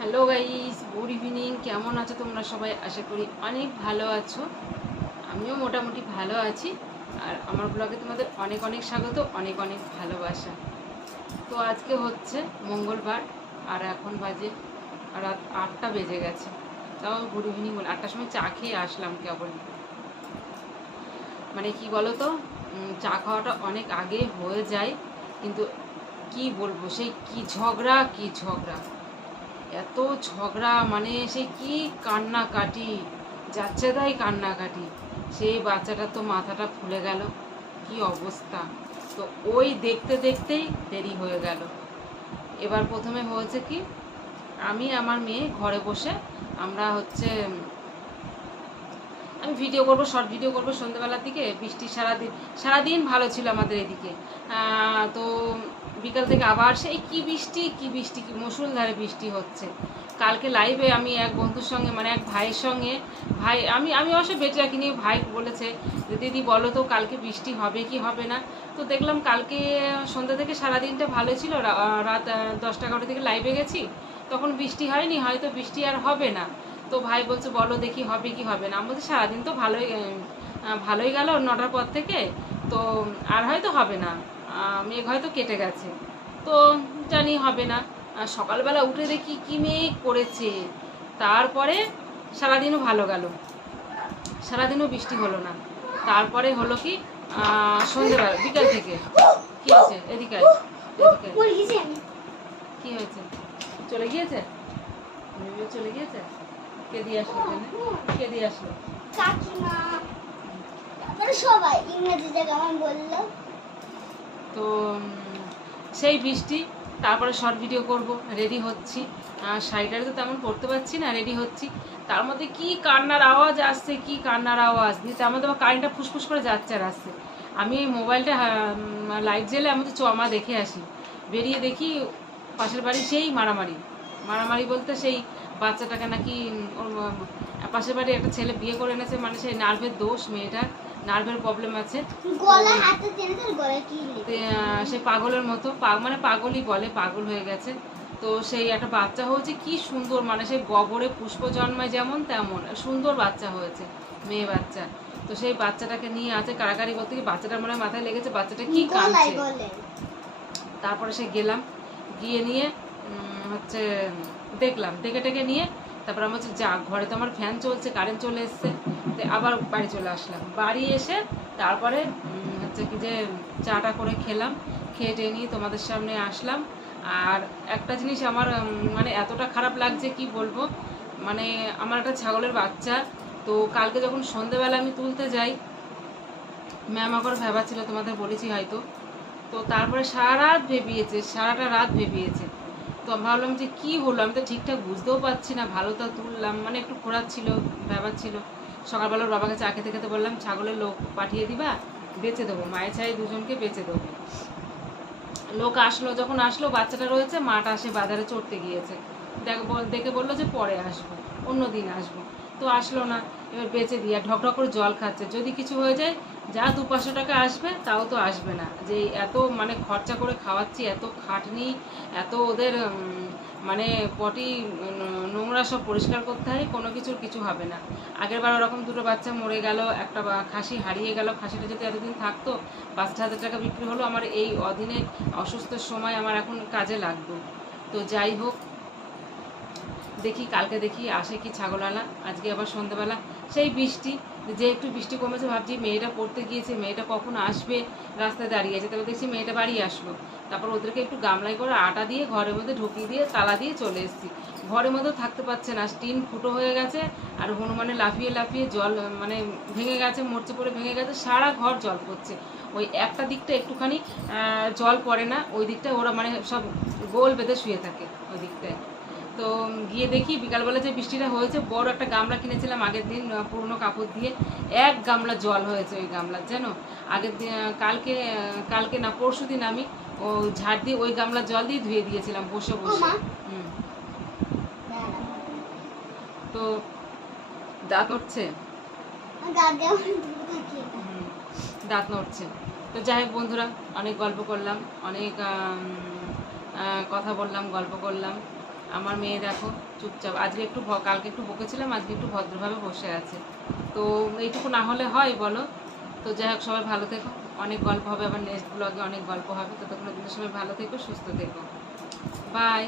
Hello guys, good evening. কেমন আছো তোমরা সবাই? আশা করি অনেক ভালো আছো। আমিও মোটামুটি ভালো আছি। আর আমার ব্লগে তোমাদের অনেক অনেক স্বাগত, অনেক অনেক ভালোবাসা। তো আজকে হচ্ছে মঙ্গলবার, আর এখন বাজে রাত 8টা বেজে গেছে। তাও গুড ইভিনিং বলে 8টার সময় চা খেয়ে আসলাম কেবল। মানে কি বলো তো, চা খাওয়াটা অনেক আগে হয়ে যায়, কিন্তু কি বলবো, সেই কি ঝগড়া কি ঝগড়া, এত ঝগড়া, মানে সে কি কান্নাকাটি, যাচ্ছে তাই কান্নাকাটি। সেই বাচ্চাটা তো মাথাটা ফুলে গেল, কি অবস্থা। তো ওই দেখতে দেখতেই দেরি হয়ে গেল। এবার প্রথমে হয়েছে কি, আমি আমার মেয়ে ঘরে বসে আমরা হচ্ছে আমি ভিডিও করব, শর্ট ভিডিও করব সন্ধ্যাবেলার দিকে। বৃষ্টি সারাদিন ভালো ছিল আমাদের এদিকে। তো বিকাল থেকে আবার সেই কি বৃষ্টি কি বৃষ্টি, কি মুষলধারে বৃষ্টি হচ্ছে। কালকে লাইভে আমি এক বন্ধুর সঙ্গে, মানে এক ভাইয়ের সঙ্গে, ভাই আমি অবশ্য বেঁচে রাখিনি, ভাই বলেছে যে দিদি বলো তো কালকে বৃষ্টি হবে কি হবে না। তো দেখলাম কালকে সন্ধ্যা থেকে সারাদিনটা ভালো ছিল, রাত 10টা 11টার দিকে লাইভে গেছি, তখন বৃষ্টি হয়নি, হয়তো বৃষ্টি আর হবে না। তো ভাই বলছে বলো দেখি হবে কি হবে না। আমি বলছি সারাদিন তো ভালোই গেল 9টার পর থেকে, তো আর হয়তো হবে না, মেঘ হয়তো কেটে গেছে, তো জানি হবে না। সকালবেলা উঠে দেখি কি মেঘ করেছে। তারপরে সারাদিনও ভালো গেল, সারাদিনও বৃষ্টি হলো না। তারপরে হলো কি, সন্ধ্যেবেলা বিকাল থেকে কি হয়েছে, এদিকে আয়, এদিকে আয়। কি হয়েছে? চলে গিয়েছে, চলে গিয়েছে। কে দিয়ে আসলো এখানে? কে দিয়ে আসলো? কাকিমা, তারপরে সবাই ইংরেজিতে কেমন বললো। তো সেই বৃষ্টি, তারপরে শর্ট ভিডিও করব, রেডি হচ্ছি। শাড়িটারে তো তেমন পরতে পারছি না, রেডি হচ্ছি। তার মধ্যে কি কান্নার আওয়াজ আসছে, কি কান্নার আওয়াজ দিয়ে, তার মধ্যে আবার কারেন্টটা ফুসফুস করে যাচ্ছে আর আসছে। আমি মোবাইলটা লাইট জেলে আমি তো মা দেখে আসি। বেরিয়ে দেখি পাশের বাড়ি সেই মারামারি, মারামারি বলতে সেই বাচ্চাটাকে নাকি ওর পাশের বাড়ি একটা ছেলে বিয়ে করে এনেছে, মানে সেই নার্ভের দোষ, মেয়েটার নার্ভের প্রবলেম আছে। সে পাগলের মতো, মানে পাগলই বলে, পাগল হয়ে গেছে। তো সেই একটা বাচ্চা হয়েছে, কি সুন্দর, মানে সেই গোবরে পুষ্প জন্মায় যেমন তেমন সুন্দর বাচ্চা হয়েছে, মেয়ে বাচ্চা। তো সেই বাচ্চাটাকে নিয়ে আছে কারাকারি করতে গিয়ে, বাচ্চাটার মনে মাথায় লেগেছে, বাচ্চাটা কি কাঁদছে। তারপরে সে গেলাম, গিয়ে নিয়ে হচ্ছে দেখলাম, দেখে টেকে নিয়ে তারপর আমার হচ্ছে যা, ঘরে তো আমার ফ্যান চলছে, কারেন্ট চলে এসছে। তো আবার বাড়ি চলে আসলাম, বাড়ি এসে তারপরে হচ্ছে কি যে চাটা করে খেলাম, খেয়ে টেয়ে নিয়ে তোমাদের সামনে আসলাম। আর একটা জিনিস আমার মানে এতটা খারাপ লাগছে কি বলবো, মানে আমার একটা ছাগলের বাচ্চা, তো কালকে যখন সন্ধেবেলা আমি তুলতে যাই, ম্যাম আবার ভেবাচ্ছিল, তোমাদের বলেছি হয়তো। তো তারপরে সারা রাত ভেবিয়েছে, সারাটা রাত ভেবিয়েছে। তো ভাবলাম যে কি হলো, আমি তো ঠিকঠাক বুঝতেও পারছি না, ভালো তো তুললাম, মানে একটু খোঁড়াচ্ছিল, ভেবাচ্ছিল। সকালবেলা ওর বাবাকে চা খেতে খেতে বললাম ছাগলের লোক পাঠিয়ে দিবা, বেচে দেবো, মায়ের ছাই দুজনকে বেচে দেবো। লোক আসলো, যখন আসলো বাচ্চাটা রয়েছে, মাটা আসে বাজারে চড়তে গিয়েছে, দেখে বললো যে পরে আসবো, অন্য দিন আসবো। তো আসলো না, এবার বেঁচে দিয়ে ঢকঢক করে জল খাচ্ছে। যদি কিছু হয়ে যায়, যা 200-500 টাকা আসবে, তাও তো আসবে না, যে এত মানে খরচা করে খাওয়াচ্ছি, এত খাটনি, এত ওদের মানে পটি নোংরা সব পরিষ্কার করতে হয়, কোনো কিছু হবে না। আগের বার ওরকম 2টো বাচ্চা মরে গেল, একটা খাসি হারিয়ে গেল, খাসিটা যদি এতদিন থাকতো 5,000 টাকা বিক্রি হলো, আমার এই অদিনে অসুস্থের সময় আমার এখন কাজে লাগতো। তো যাই হোক, দেখি কালকে দেখি আসে কি ছাগলওয়ালা। আজকে আবার সন্ধ্যেবেলা সেই বৃষ্টি, যে একটু বৃষ্টি কমেছে, ভাবছি মেয়েটা পড়তে গিয়েছে, মেয়েটা কখন আসবে, রাস্তায় দাঁড়িয়েছে। তারপর দেখছি মেয়েটা বাড়ি আসলো, তারপর ওদেরকে একটু গামলায় করে আটা দিয়ে ঘরের মধ্যে ঢুকিয়ে দিয়ে তালা দিয়ে চলে এসেছি। ঘরের মধ্যেও থাকতে পারছে না, টিন ফুটো হয়ে গেছে, আর হনুমানে লাফিয়ে লাফিয়ে জল মানে ভেঙে গেছে, মরচে পড়ে ভেঙে গেছে, সারা ঘর জল পড়ছে। ওই একটা দিকটা একটুখানি জল পড়ে না, ওই দিকটা ওরা মানে সব গোল বেঁধে শুয়ে থাকে ওই দিকটায়। তো গিয়ে দেখি বিকালবেলা যে বৃষ্টিটা হয়েছে, বড় একটা গামলা কিনেছিলাম আগের দিন পুরনো কাপড় দিয়ে, এক গামলা জল হয়েছে ওই গামলার, জানো। আগের দিন কালকে না পরশু দিন আমি ও ঝাড় দিয়ে ওই গামলার জল দিয়ে ধুয়ে দিয়েছিলাম বসে বসে। তো দাঁত উঠছে, দাঁত নড়ছে। তো যাই হোক বন্ধুরা, অনেক গল্প করলাম, অনেক কথা বললাম, গল্প করলাম। আমার মেয়ে দেখো চুপচাপ, আজকে একটু কালকে একটু বকেছিলাম, আজকে একটু ভদ্রভাবে বসে আছে। তো এইটুকু না হলে হয় বলো? তো যাই হোক, সবাই ভালো থেকো, অনেক গল্প হবে, আবার নেক্সট ব্লগে অনেক গল্প হবে। ততক্ষণ সবাই ভালো থেকো, সুস্থ থেকো, বাই।